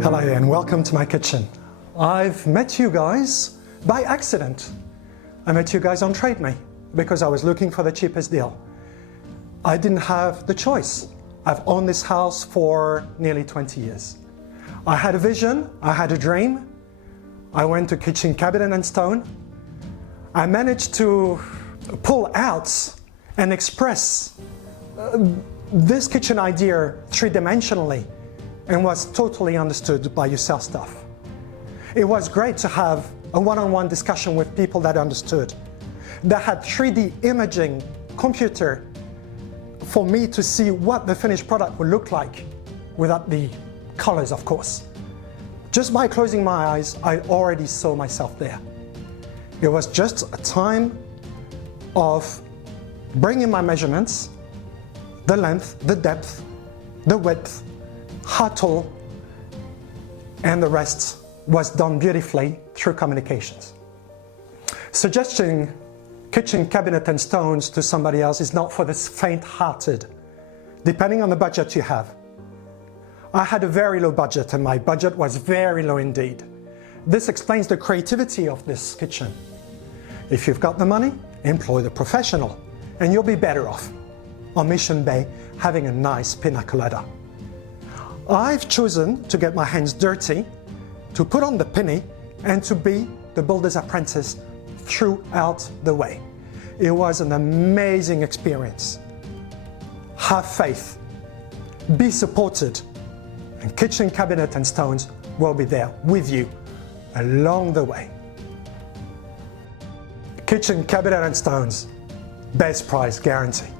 Hello and welcome to my kitchen. I've met you guys by accident. I met you guys on Trade Me because I was looking for the cheapest deal. I didn't have the choice. I've owned this house for nearly 20 years. I had a vision, I had a dream. I went to Kitchen Cabinet and Stone. I managed to pull out and express this kitchen idea three-dimensionally and was totally understood by your sales staff. It was great to have a one-on-one discussion with people that understood, that had 3D imaging computer for me to see what the finished product would look like without the colors, of course. Just by closing my eyes, I already saw myself there. It was just a time of bringing my measurements, the length, the depth, the width, how tall, and the rest was done beautifully through communications. Suggesting kitchen cabinet and stones to somebody else is not for the faint-hearted, depending on the budget you have. I had a very low budget and my budget was very low indeed. This explains the creativity of this kitchen. If you've got the money, employ the professional and you'll be better off on Mission Bay having a nice pina colada. I've chosen to get my hands dirty, to put on the penny, and to be the builder's apprentice throughout the way. It was an amazing experience. Have faith, be supported, and Kitchen Cabinet and Stones will be there with you along the way. Kitchen Cabinet and Stones, best price guarantee.